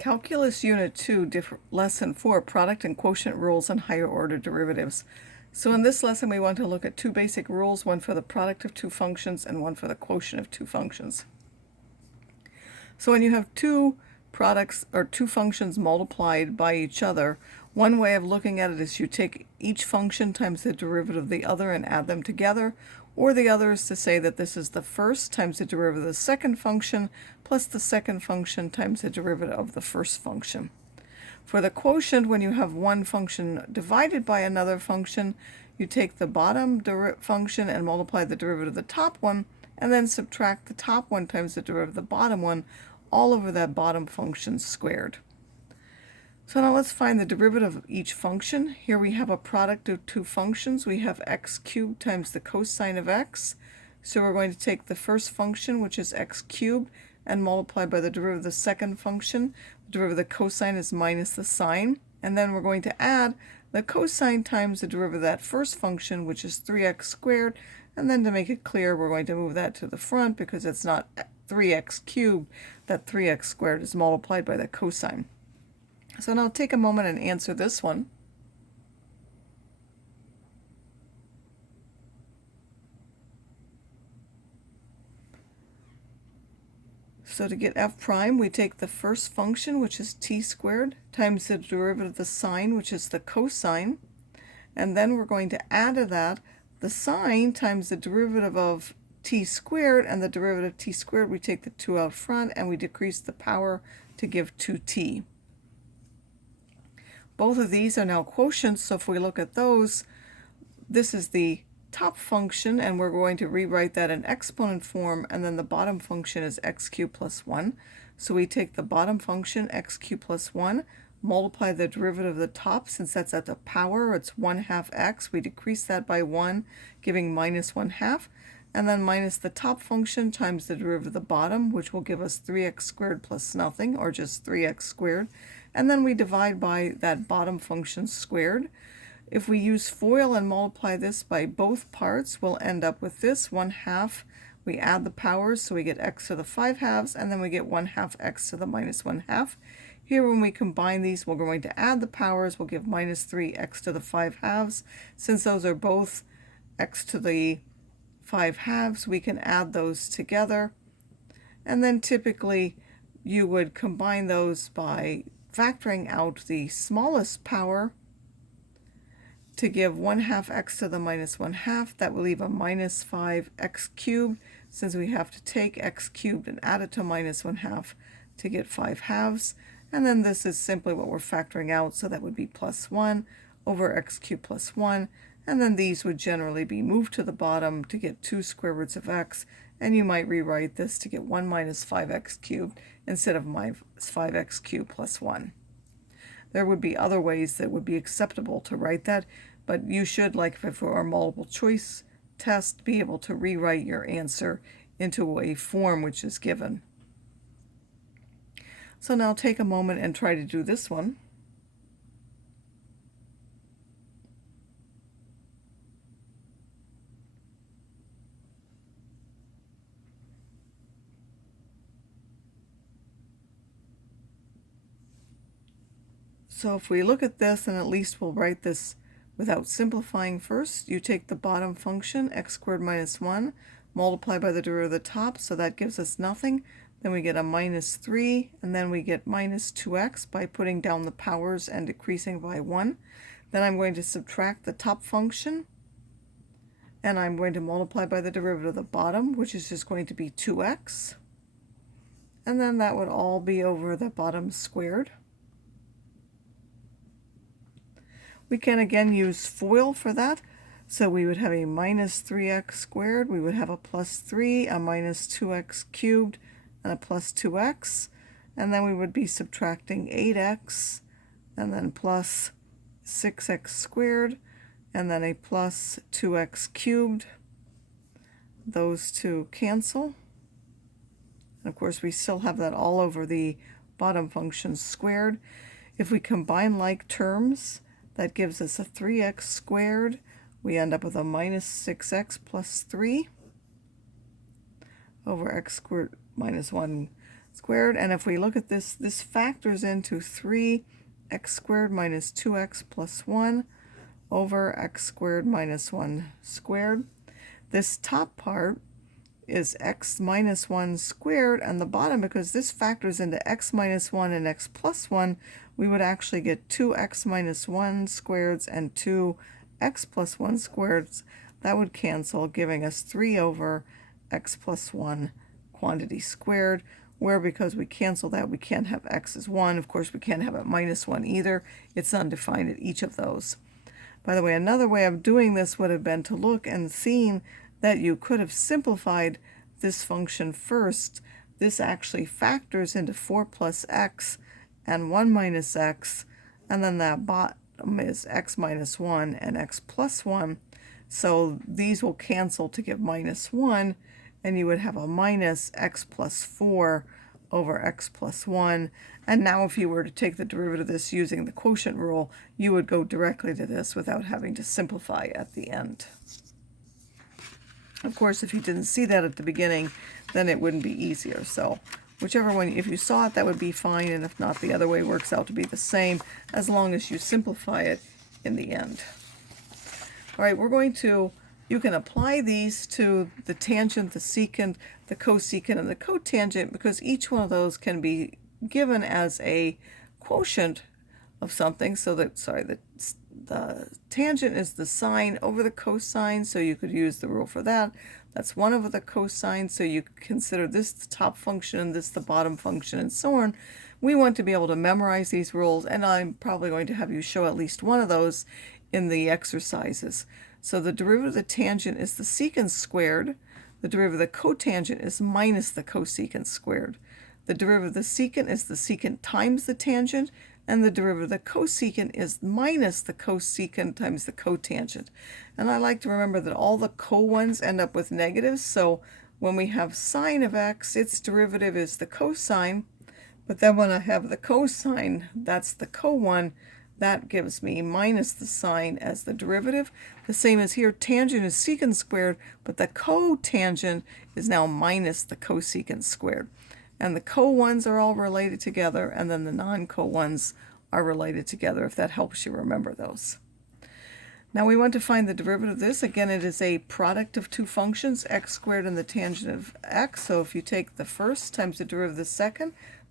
Calculus Unit 2, Lesson 4, Product and Quotient Rules and Higher Order Derivatives. So in this lesson we want to look at two basic rules, one for the product of two functions and one for the quotient of two functions. So when you have two products or two functions multiplied by each other, one way of looking at it is you take each function times the derivative of the other and add them together, or the other is to say that this is the first times the derivative of the second function plus the second function times the derivative of the first function. For the quotient, when you have one function divided by another function, you take the bottom function and multiply the derivative of the top one, and then subtract the top one times the derivative of the bottom one, all over that bottom function squared. So now let's find the derivative of each function. Here we have a product of two functions. We have x cubed times the cosine of x. So we're going to take the first function, which is x cubed, and multiply by the derivative of the second function. The derivative of the cosine is minus the sine. And then we're going to add the cosine times the derivative of that first function, which is 3x squared. And then to make it clear, we're going to move that to the front because it's not 3x cubed. That 3x squared is multiplied by the cosine. So now take a moment and answer this one. So to get f prime, we take the first function, which is t squared, times the derivative of the sine, which is the cosine. And then we're going to add to that the sine times the derivative of t squared, and the derivative of t squared, we take the 2 out front and we decrease the power to give 2t. Both of these are now quotients, so if we look at those, this is the top function, and we're going to rewrite that in exponent form, and then the bottom function is x cubed plus 1. So we take the bottom function, x cubed plus 1, multiply the derivative of the top, since that's at the power, it's 1/2 x. We decrease that by 1, giving minus 1/2, and then minus the top function times the derivative of the bottom, which will give us 3x squared plus nothing, or just 3x squared. And then we divide by that bottom function squared. If we use FOIL and multiply this by both parts, we'll end up with this 1/2. We add the powers, so we get x to the 5/2, and then we get 1/2 x to the minus 1/2. Here, when we combine these, we're going to add the powers. We'll give minus 3x to the 5/2. Since those are both x to the 5/2, we can add those together. And then typically, you would combine those by factoring out the smallest power to give 1/2 x to the minus 1/2. That will leave a minus 5x cubed, since we have to take x cubed and add it to minus 1/2 to get 5/2. And then this is simply what we're factoring out, so that would be plus 1 over x cubed plus 1. And then these would generally be moved to the bottom to get 2 square roots of x, and you might rewrite this to get 1 minus 5x cubed instead of minus 5x cubed plus 1. There would be other ways that would be acceptable to write that, but you should, like if it were a multiple choice test, be able to rewrite your answer into a form which is given. So now take a moment and try to do this one. So if we look at this, and at least we'll write this without simplifying first. You take the bottom function, x squared minus 1, multiply by the derivative of the top, so that gives us nothing. Then we get a minus 3, and then we get minus 2x by putting down the powers and decreasing by 1. Then I'm going to subtract the top function, and I'm going to multiply by the derivative of the bottom, which is just going to be 2x. And then that would all be over the bottom squared. We can again use FOIL for that. So we would have a minus 3x squared, we would have a plus 3, a minus 2x cubed, and a plus 2x. And then we would be subtracting 8x, and then plus 6x squared, and then a plus 2x cubed. Those two cancel. And of course, we still have that all over the bottom function squared. If we combine like terms, that gives us a 3x squared. We end up with a minus 6x plus 3 over x squared minus 1 squared. And if we look at this, this factors into 3x squared minus 2x plus 1 over x squared minus 1 squared. This top part is x minus 1 squared, and the bottom, because this factors into x minus 1 and x plus 1, we would actually get 2x minus 1 squareds and 2x plus 1 squareds. That would cancel, giving us 3 over x plus 1 quantity squared, where because we cancel that, we can't have x as 1. Of course, we can't have it minus 1 either. It's undefined at each of those. By the way, another way of doing this would have been to look and seen that you could have simplified this function first. This actually factors into 4 plus x and 1 minus x, and then that bottom is x minus 1 and x plus 1. So these will cancel to give minus 1, and you would have a minus x plus 4 over x plus 1. And now if you were to take the derivative of this using the quotient rule, you would go directly to this without having to simplify at the end. Of course, if you didn't see that at the beginning, then it wouldn't be easier. So whichever one, if you saw it, that would be fine, and if not, the other way works out to be the same, as long as you simplify it in the end. All right, we're going to, you can apply these to the tangent, the secant, the cosecant, and the cotangent, because each one of those can be given as a quotient of something. So that, the tangent is the sine over the cosine, so you could use the rule for that. That's 1 over the cosine, so you consider this the top function and this the bottom function, and so on. We want to be able to memorize these rules, and I'm probably going to have you show at least one of those in the exercises. So the derivative of the tangent is the secant squared. The derivative of the cotangent is minus the cosecant squared. The derivative of the secant is the secant times the tangent, and the derivative of the cosecant is minus the cosecant times the cotangent. And I like to remember that all the co-ones end up with negatives, so when we have sine of x, its derivative is the cosine, but then when I have the cosine, that's the co-one, that gives me minus the sine as the derivative. The same as here, tangent is secant squared, but the cotangent is now minus the cosecant squared. And the co-ones are all related together, and then the non-co-ones are related together, if that helps you remember those. Now we want to find the derivative of this. Again, it is a product of two functions, x squared and the tangent of x. So if you take the first times the derivative of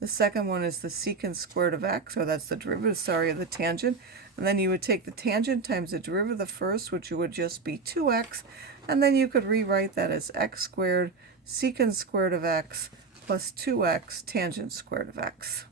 the second one is the secant squared of x, or that's the derivative, of the tangent. And then you would take the tangent times the derivative of the first, which would just be 2x, and then you could rewrite that as x squared secant squared of x plus 2x tangent squared of x.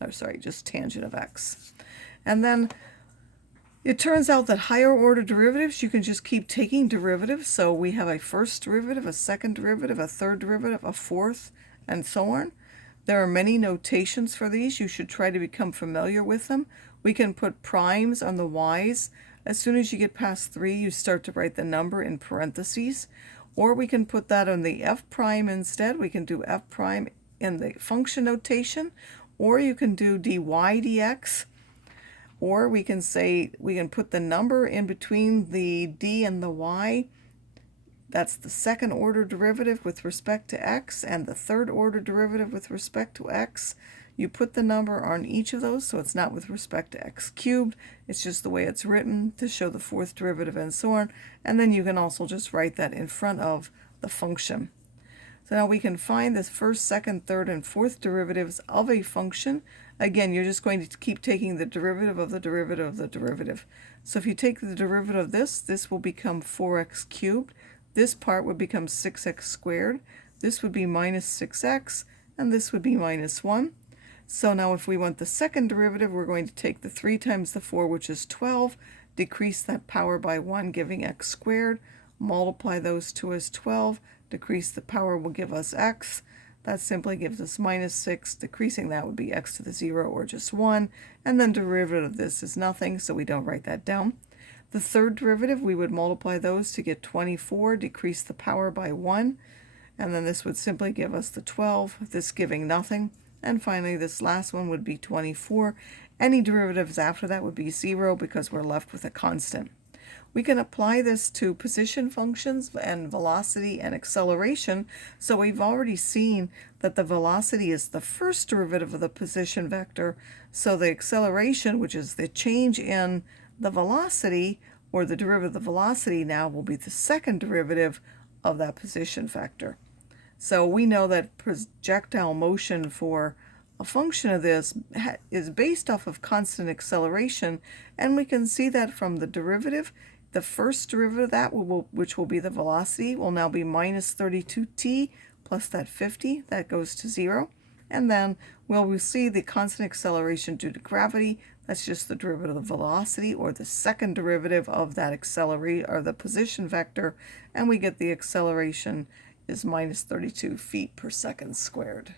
Or just tangent of x. And then it turns out that higher order derivatives, you can just keep taking derivatives. So we have a first derivative, a second derivative, a third derivative, a fourth, and so on. There are many notations for these. You should try to become familiar with them. We can put primes on the y's. As soon as you get past 3, you start to write the number in parentheses. Or we can put that on the f prime instead. We can do f prime in the function notation. Or you can do dy dx. Or we can say, we can put the number in between the d and the y. That's the second order derivative with respect to x, and the third order derivative with respect to x. You put the number on each of those, so it's not with respect to x cubed. It's just the way it's written to show the fourth derivative and so on. And then you can also just write that in front of the function. So now we can find the first, second, third, and fourth derivatives of a function. Again, you're just going to keep taking the derivative of the derivative of the derivative. So if you take the derivative of this will become 4x cubed. This part would become 6x squared. This would be minus 6x, and this would be minus 1. So now if we want the second derivative, we're going to take the 3 times the 4, which is 12, decrease that power by 1, giving x squared, multiply those two as 12, decrease the power will give us x. That simply gives us minus 6. Decreasing that would be x to the 0, or just 1. And then derivative of this is nothing, so we don't write that down. The third derivative, we would multiply those to get 24, decrease the power by 1. And then this would simply give us the 12, this giving nothing. And finally, this last one would be 24. Any derivatives after that would be 0 because we're left with a constant. We can apply this to position functions and velocity and acceleration. So we've already seen that the velocity is the first derivative of the position vector. So the acceleration, which is the change in the velocity, or the derivative of the velocity now, will be the second derivative of that position vector. So we know that projectile motion for a function of this is based off of constant acceleration, and we can see that from the derivative. The first derivative of that, which will be the velocity, will now be minus 32t plus that 50. That goes to 0. And then we'll see the constant acceleration due to gravity. That's just the derivative of the velocity, or the second derivative of that accelerate, or the position vector, and we get the acceleration is minus 32 feet per second squared.